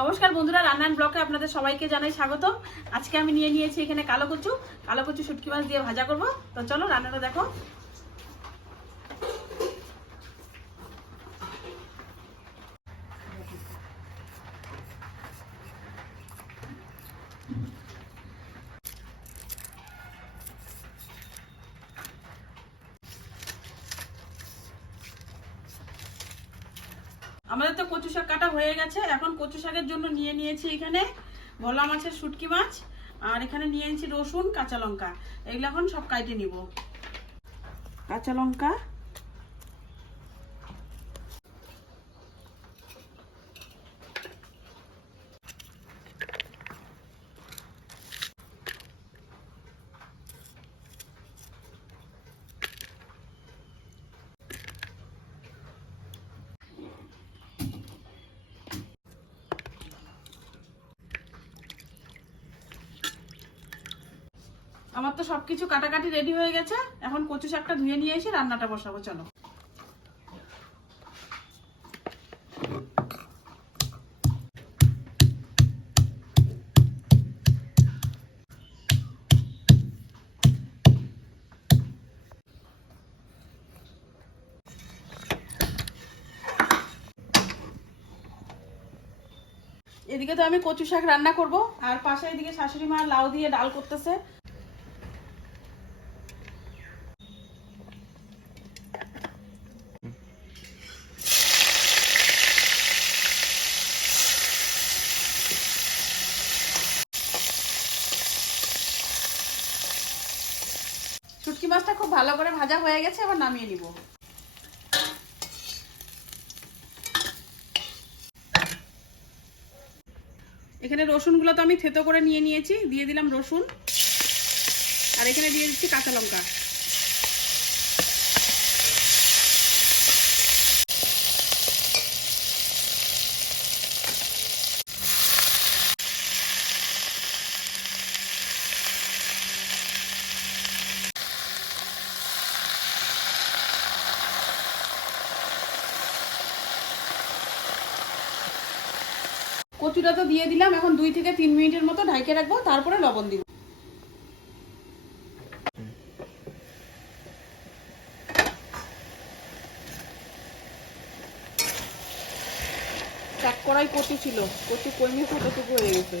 নমস্কার বন্ধুরা, রান্নার ব্লগে আপনাদের সবাইকে জানাই স্বাগত। আজকে আমি নিয়ে নিয়েছি এখানে কালো কচু শুটকি মাছ দিয়ে ভাজা করব। তো চলো রান্নাটা দেখো। আমাদের তো কচু শাক কাটা হয়ে গেছে। এখন কচু শাকের জন্য নিয়ে নিয়েছি এখানে ভোলা মাছের শুটকি মাছ, আর এখানে নিয়ে নিয়েছি রসুন, কাঁচা লঙ্কা। এগুলো এখন সব কাটে নিব। কাঁচা লঙ্কা, আমার তো সবকিছু কাটাকাটি রেডি হয়ে গেছে। এখন কচু শাকটা ধুয়ে নিয়ে এসে রান্নাটা বসাবো। চলো। এদিকে তো আমি কচু শাক রান্না করব, আর পাশে এদিকে শাশুড়ি মা লাউ দিয়ে ডাল করতেছে। শুটকি মাছটা খুব ভালো করে ভাজা হয়ে গেছে, এবার নামিয়ে নিব। এখানে রসুনগুলো তো আমি থেতো করে নিয়ে নিয়েছি, দিয়ে দিলাম রসুন, আর এখানে দিয়ে দিচ্ছি কাঁচা লঙ্কা। কচুটা তো দিয়ে দিলাম, এখন 2 থেকে 3 মিনিটের মতো ঢাইকে রাখবো, তারপরে লবণ দিব। এক কড়াই কচু ছিল, কচু কমিয়ে কতটুকু হয়ে গেছে।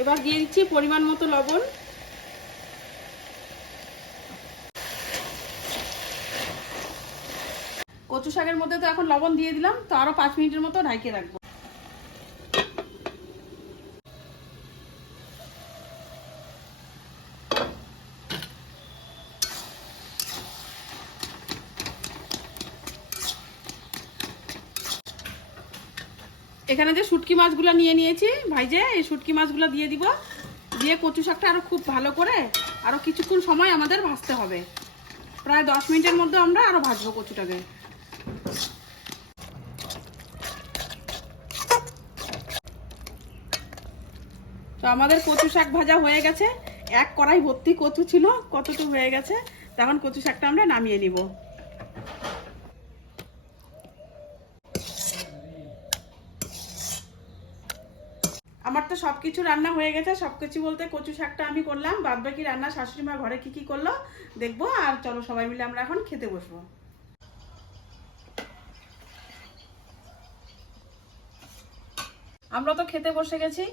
এবার দিয়ে দিচ্ছি পরিমাণ মতো লবণ। কচু শাকের মধ্যে তো এখন লবণ দিয়ে দিলাম, তো আরো 5 মিনিটের মতো ঢাইকে রাখবো। এখানে যে শুটকি মাছগুলো নিয়ে নিয়েছি ভাইজে, এই শুটকি মাছগুলো দিয়ে দিব। দিয়ে কচু শাকটা আরো খুব ভালো করে আরো কিছুক্ষণ সময় আমাদের ভাজতে হবে। প্রায় 10 মিনিটের মধ্যে আমরা আরো ভাজবো কচুটাকে। তো আমাদের কচু শাক ভাজা হয়ে গেছে। এক কড়াই ভর্তি কচু ছিল, কতটুকু হয়ে গেছে। তখন কচু শাকটা আমরা নামিয়ে নিব। আমার তো সবকিছু রান্না হয়ে গেছে। সবকিছু বলতে কচু শাকটা আমি করলাম, বাদ বাকি রান্না শাশুড়ি মা ঘরে কি কি করলো দেখবো। আর চলো সবাই মিলে আমরা এখন খেতে বসবো। আমরা তো খেতে বসে গেছি।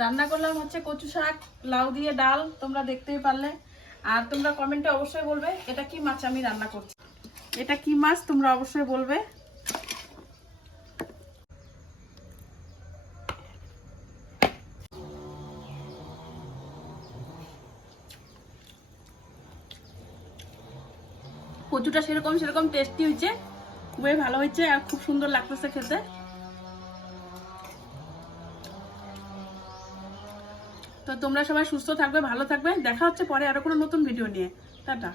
রান্না করলাম হচ্ছে কচু শাক, লাউ দিয়ে ডাল, তোমরা দেখতেই পারলে। আর তোমরা কমেন্টে অবশ্যই বলবে এটা কি মাছ আমি রান্না করছি, এটা কি মাছ তোমরা অবশ্যই বলবে। কচুটা সেরকম টেস্টি হয়েছে, খুবই ভালো হয়েছে, আর খুব সুন্দর লাগতেছে খেতে। তো তোমরা সবাই সুস্থ থাকবে, ভালো থাকবে। দেখা হচ্ছে পরে আরো কোনো নতুন ভিডিও নিয়ে। টাটা।